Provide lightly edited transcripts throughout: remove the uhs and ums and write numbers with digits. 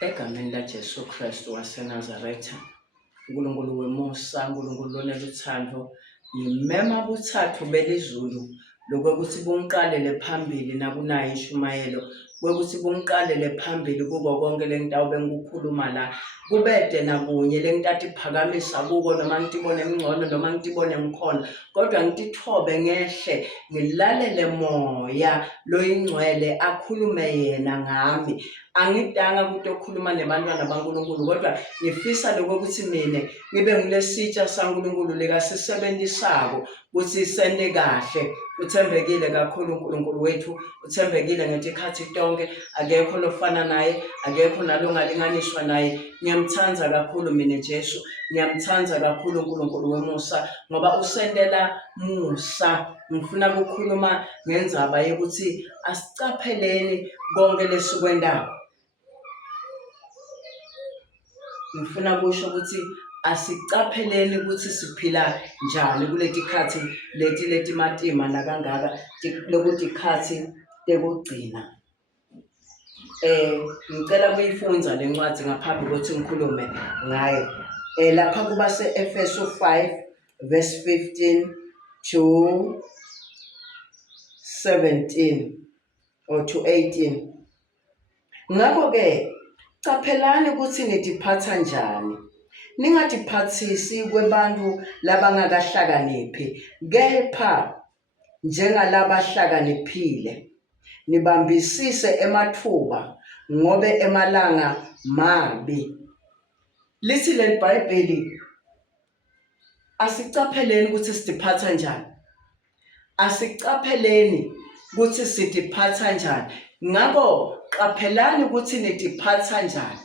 Egameni laJesu Kristu waseNazaretha, uNkulunkulu wemusa, uNkulunkulu lonela uthando, ngimema buthathu belizulu lokuthi bungiqalele phambili nakunayo ishumayelo, kwekuthi bungiqalele phambili kuko konke lengitawube ngikukhuluma la, kubede nakunye lengitathi phakamisa kuko noma ngitibone ngcono noma ngitibone ngikhona, kodwa ngitithobe ngehle ngilalele moya loyingcwele akhulume yena ngami. Angidanga kutokhuluma nebantwana baNkulunkulu, kodwa ngifisa lokuthi mina ngibe ngilesitsha saNkulunkulu likasisebenzisako ukuthi sende kahle. Uthembekile kakhulu uNkulunkulu wethu, uthembekile ngetikhathi tonke, akekho lofana naye, akekho nalongalinganiswa naye. Ngiyamthanda kakhulu mina Jesu, ngiyamthanda kakhulu uNkulunkulu wemusa ngoba usendela musa. Ngifuna ukukhuluma ngendzaba yokuthi asicapheleni konke lesikwendayo. Ngifuna kusho ukuthi asicapheleni ukuthi siphila njani kuleti khathi leti matima nakangaka lokuthi khathi tekugcina. Ngicela kuyifunza le ncwadi ngaphambi kokuthi ngikhulume ngayo. Lapha kuba se-Efeso 5 verse 15 to 17 or to 18. Ngakho-ke caphelani ukuthi nitiphatha njani. Ningatiphathisi kwebantu labangakahlakaniphi, kepha njengalabahlakaniphile. Nibambisise emathuba ngobe emalanga mabi. Lithi le Bhayibheli asicapheleni ukuthi sitiphatha njani. Asicapheleni ukuthi sitiphatha njani. Ngakho qaphelani ukuthi nitiphatha njani.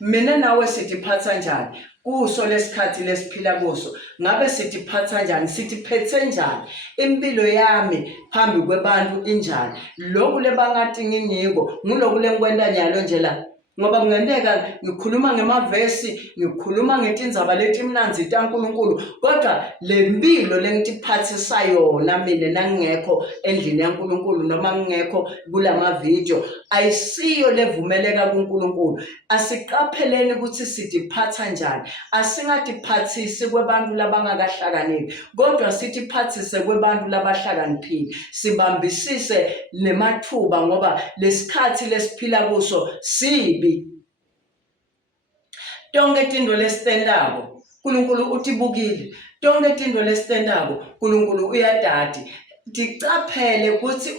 Mina nawe sitiphatha njani kuso lesikhathi lesiphila kuso. Ngabe sitiphatha njani, sitiphethe njani, impilo yami phambi kwebantu injani. Lokhu lebangathi ngingiko nguloku lengikwenda nyalo nje la, ngoba kungenteka ngikhuluma ngemavesi, ngikhuluma ngetindzaba letimnanzi taNkulunkulu, kodwa le mpilo lengitiphathisa yona mina nangingekho endlini yaNkulunkulu noma ngingekho kulama video ayisiyo levumeleka kuNkulunkulu. Asiqapheleni ukuthi sitiphatha njani. Asingatiphathisi kwebantu labangakahlakaniphi, kodwa sitiphathise kwebantu labahlakaniphile. Sibambisise nemathuba ngoba lesikhathi lesiphila kuso sibi. Tonke tinto lesitendako uNkulunkulu utibukile. Tonke tinto lesitendako uNkulunkulu uyadadi. Ticaphele ukuthi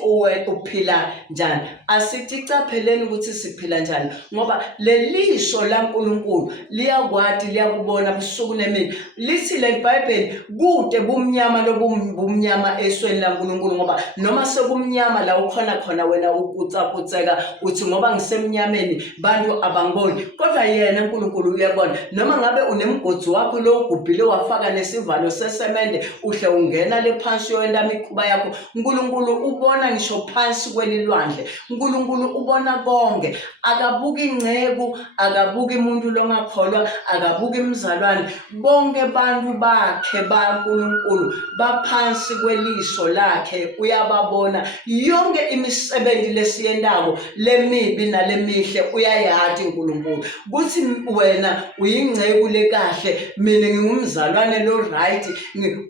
uphila njani. Asiticapheleni ukuthi siphila njani ngoba leliso laNkulunkulu liyakwati liyakubona busuku nemini. Lithi le Bhayibheli kude bumnyama lobumnyama esweni laNkulunkulu, ngoba noma sekumnyama la ukhona khona wena ukucakuceka uthi ngoba ngisemnyameni bantu abangiboni, kodwa yena uNkulunkulu uyabona. Noma ngabe unemgodzi wakho lo ugubhile wafaka nesivalo sesemende, uhle ungena le phansi yoenda mikhuba yakho, uNkulunkulu ubona ngisho phansi kwelilwandle. uNkulunkulu ubona konke, akabuki ingceku, akabuki umuntu longakholwa, akabuki imzalwane. Bonke bantu bakhe baNkulunkulu baphansi kweliso lakhe, uyababona. Yonke imisebenzi lesiyendako lemibi nalemihle uyayazi uNkulunkulu. Kuthi wena uyingceku lekahle, mina ngingumzalwane lo right,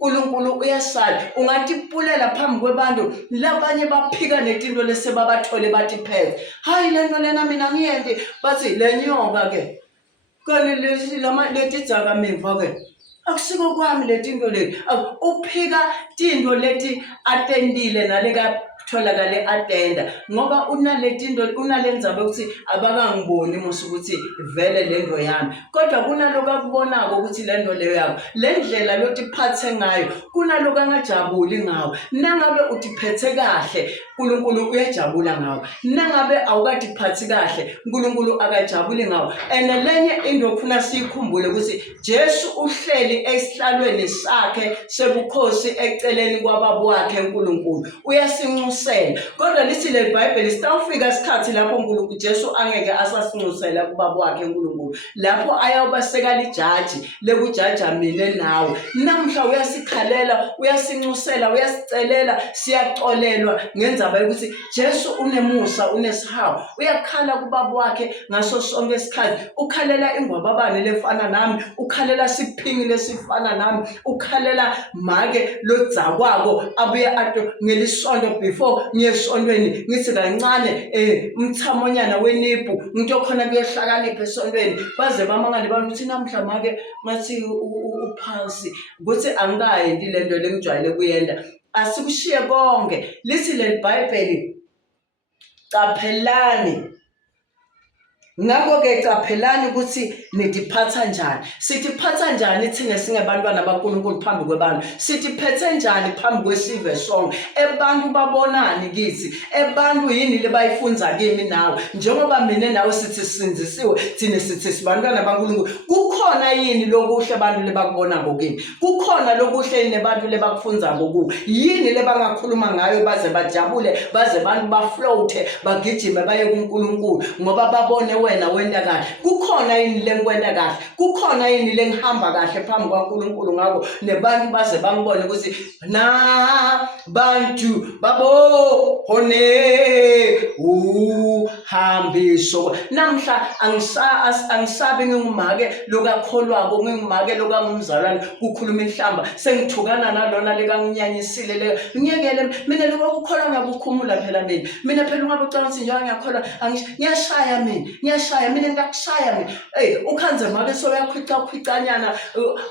uNkulunkulu uyasala. Ungatipulela phambi kwebantu labanye baphika netinto lesebabathole batiphethe. Hayi lento lena mina ngiyende, bathi lenyoka ke kani letidzaka miva ke akusiko kwami letinto leti. Uphika tinto leti atendile naleka tholakale atenda ngoba unalendzaba ukuthi abakangiboni musu ukuthi vele lento yami, kodwa kunaloko akubonako ukuthi lento leyo yakho. Le ndlela lotiphathe ngayo kunaloko angajabuli ngawo. Nangabe utiphethe kahle uNkulunkulu uyajabula ngawo, nangabe awukatiphathi kahle uNkulunkulu akajabuli ngawo. And lenye into okufuna sikhumbule ukuthi Jesu uhleli esihlalweni sakhe sebukhosi eceleni kwababa wakhe uNkulunkulu uyasinxusela. Kodwa lithi le Bhayibheli sitawufika isikhathi lapho uNkulunkulu Jesu angeke asasinxusela kubaba wakhe uNkulunkulu, lapho ayawubaseka lijaji lekujaja mina nawe. Namhla uyasikhalela, uyasinxusela, uyasicelela, siyaxolelwa ngenza ngendaba yokuthi Jesu unemusa, unesihawu, uyakhala kubaba wakhe ngaso sonke isikhathi. Ukhalela ingwababane lefana nami, ukhalela siphingi lesifana nami, ukhalela make lodzakwako abuye ngelisonto before ngiyesontweni ngithi kancane umthamonyana weniphu ngito khona kuyehlakanipha esontweni baze bamangale bathi namhla make ngathi uphansi ukuthi angikayendi lento lengijwayele kuyenda. Asikushiye konke lithi leli Bhayibheli caphelani. Ngakho-ke caphelani ukuthi nidiphatha njani. Sidiphatha njani thina singebantwana baNkulunkulu phambi kwabantu? Sidiphethe njani phambi kwesive sonke? Ebantu babonani kithi? Ebantu yini lebayifunza kimi nawe? Njengoba mina nawe sithi sisinzisiwe, thina sithi sibantwana baNkulunkulu. Kukhona yini lokuhle abantu lebakubona ngokini? Kukhona lokuhle yini abantu lebakufunza ngokuwe? Yini lebangakhuluma ngayo baze bajabule, baze abantu bafloate, bagijime baye kuNkulunkulu ngoba babone wena wenda kahle? Kukhona yini lengikwenda kahle? Kukhona yini lengihamba kahle phambi kwaNkulunkulu ngakho nebantu baze bangibone ukuthi na bantu babo hone uhambiso. Namhla angisabi ngingumake lokakholwako, ngingumake lokangumzalwane kukhuluma inhlamba, sengithukana nalona lekanginyanyisile le. Ngiyekele mina lokukholwa ngakukhumula phela mina phela ungabe ucanga ukuthi njengoba ngiyakholwa ngiyashaya ngiyashaya mina ngiyakushaya mina. Ukhanze make soyakhwicanyana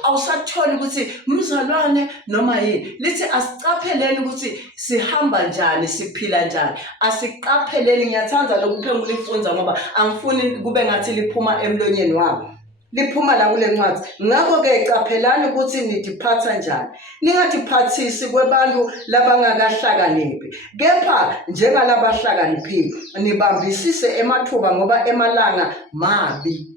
awusatholi ukuthi umzalwane noma yini. Lithi asicapheleni ukuthi sihamba njani, siphila njani. Asiqapheleni. Ngiyathanda lokuphengula ifunza ngoba angifuni kube ngathi liphuma emlonyeni wami, liphuma la kule ncwadi. Ngakho-ke caphelani ukuthi nidiphatha njani. Ningadiphathisi kwebantu labangakahlakaniphi, kepha njengalabahlakaniphile nibambisise emathuba ngoba emalanga mabi.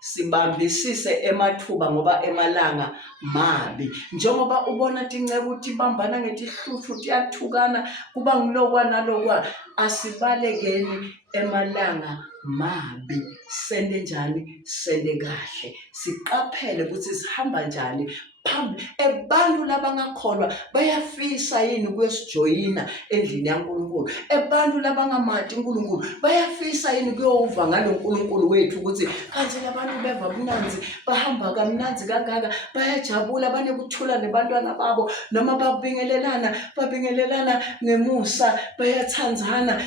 Sibambisise emathuba ngoba emalanga mabi. Njengoba ubona tinceke ukuthi bambana ngetihluthu tiyathukana kuba ngilokwa nalokwa, asibalekeni emalanga mabi. Sende njani? Sende kahle. Siqaphele ukuthi sihamba njani phambi. Ebantu labangakholwa bayafisa yini kuyesijoyina endlini yaNkulunkulu? Ebantu labangamati uNkulunkulu bayafisa yini kuyova ngalo uNkulunkulu wethu ukuthi kanti labantu beva mnanzi, bahamba kamnanzi kangaka, bayajabula, banekuthula nebantwana babo, noma babingelelana ngemusa, bayathandzana.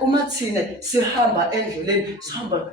Uma thina sihamba endleleni, sihamba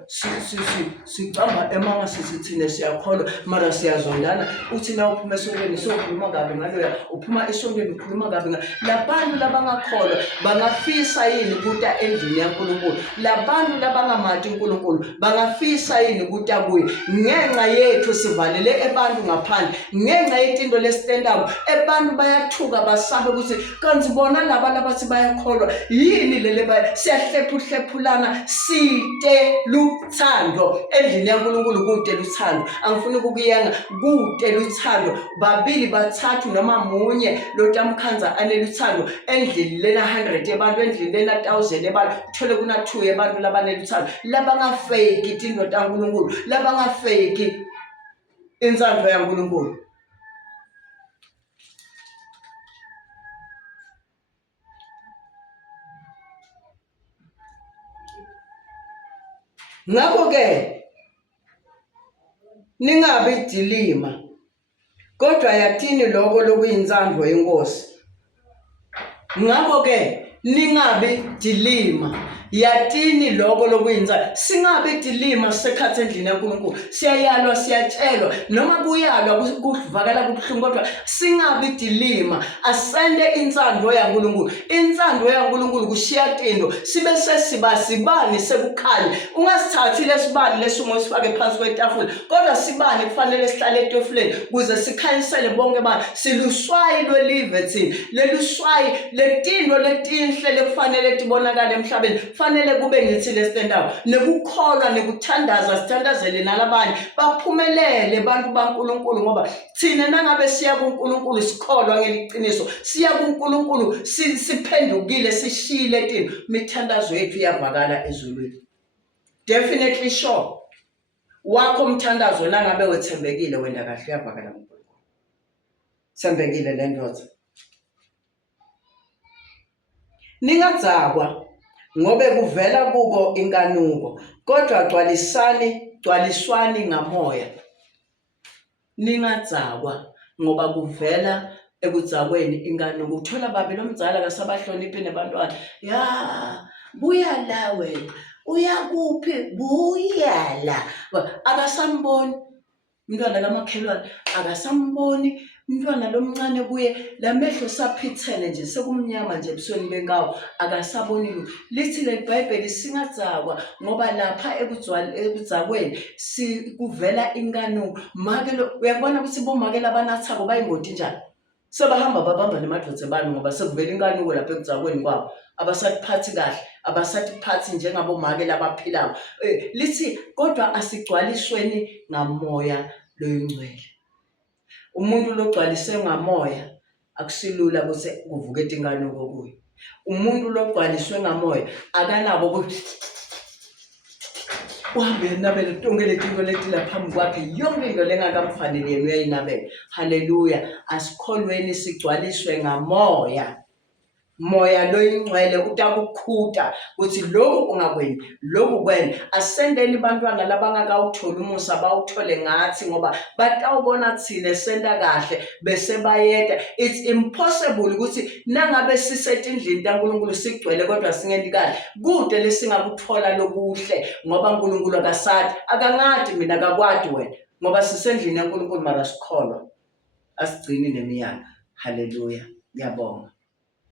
sicamba emanga sithi thina siyakholwa mara siyazondana. Uthi na uphuma esontweni sokhuluma kabi ngaloya, uphuma esontweni ukhuluma kabi. Labantu labangakholwa bangafisa yini kuta endlini yaNkulunkulu? Labantu labangamati uNkulunkulu bangafisa yini kuta kuye? Ngenxa yethu sivalele ebantu ngaphandle, ngenxa yetinto lesitendako ebantu bayathuka basabe ukuthi kanti bona laba labathi bayakholwa yini lele siyahlephuhlephulana. Site luthando endlini yaNkulunkulu, kude luthando. Angifuni ukukuyenga, kude luthando. Babili bathathu noma munye lotamkhanza aneluthando endlini lena 100 abantu, endlini lena 1000 abantu, uthole kuna 2 abantu labaneluthando, labangafeki tinto taNkulunkulu, labangafeki insando yaNkulunkulu. Ngakho-ke ningabi dilima, kodwa yatini lokho lokuyintsandvo yenkosi. Ngakho-ke ningabi dilima, yatini lokho lokuyintsandvo. Singabi dilima sekhathe endlini yaNkulunkulu. Siyayalwa, siyatshelwa, noma kuyalwa kuvakala kubuhlungu, kodwa singabi dilima. Asende insandvo yaNkulunkulu. Insandvo yaNkulunkulu kushiya tinto sibe sesiba sibani sekukhanya. Ungasithathi lesibani lesingosifake phansi kwetafula, kodwa sibani kufanele sihlale etafuleni kuze sikhanyisele bonke abantu. Siluswayi lwelive thina, leluswayi letinto letinhle lekufanele tibonakale emhlabeni. Fanele kube ngithi lesitendawo nekukholwa nekuthandaza, sithandazele nalabanye baphumelele abantu baNkulunkulu, ngoba thina nangabe siya kuNkulunkulu sikholwa ngeliqiniso, siya kuNkulunkulu siphendukile, sishile tinto, imithandazo yethu iyavakala ezulwini. Definitely sure. Wakho umthandazo nangabe wethembekile wenda kahle uyavakala kuNkulunkulu. Thembekile le ndoda. Ningadzakwa ngobe kuvela kuko inkanuko, kodwa gcwaliswani ngamoya. Ningadzakwa ngoba kuvela ekudzakweni inkanuko. Uthola babe lomdzala akasabahloniphi nebantwana. Ya, buya la wena, uya kuphi? Buya la. Akasamboni umntwana kamakhelwane, akasamboni umntwana lomncane kuye, lamehlo saphithene nje, sekumnyama nje ebusweni benkawu, akasaboni lutho. Lithi leli Bhayibheli singadzakwa ngoba lapha ekudzakweni kuvela inkanuko. Make lo uyakubona ukuthi bomake labanathako bayingoti njani? Sebahamba babamba nemadvodza ebani ngoba sekuvela inkanuko lapha ekudzakweni kwabo. Abasatiphathi kahle, abasatiphathi njengabomake labaphilayo. Lithi kodwa asigcwalisweni ngamoya loyingcwele. Umuntu logcwalise ngamoya akusilula ukuthi kuvuke inkanuko kuye. Umuntu logcwaliswe ngamoya akanabo ukuthi uhambe uyinabele tonke into leti la phambi kwakhe, yonke into lengakamfanele yena uyayinabela. Haleluya. Asikholweni sigcwaliswe ngamoya. Moya loyingcwele utakukhuta ukuthi lokhu ungakwenzi, lokhu kwena. Asendeni bantwana labangakawutholi umusa bawuthole ngathi ngoba batawubona thina senta kahle bese bayeda. It's impossible ukuthi nangabe sisetindlini taNkulunkulu sigcwele kodwa singendi kahle. Kude lesingakuthola lokuhle ngoba uNkulunkulu akasathi, akangadi mina akakwadi wena ngoba sisendlini yaNkulunkulu mara sikholwa. Asigcini nemiyalo. Haleluya. Ngiyabonga.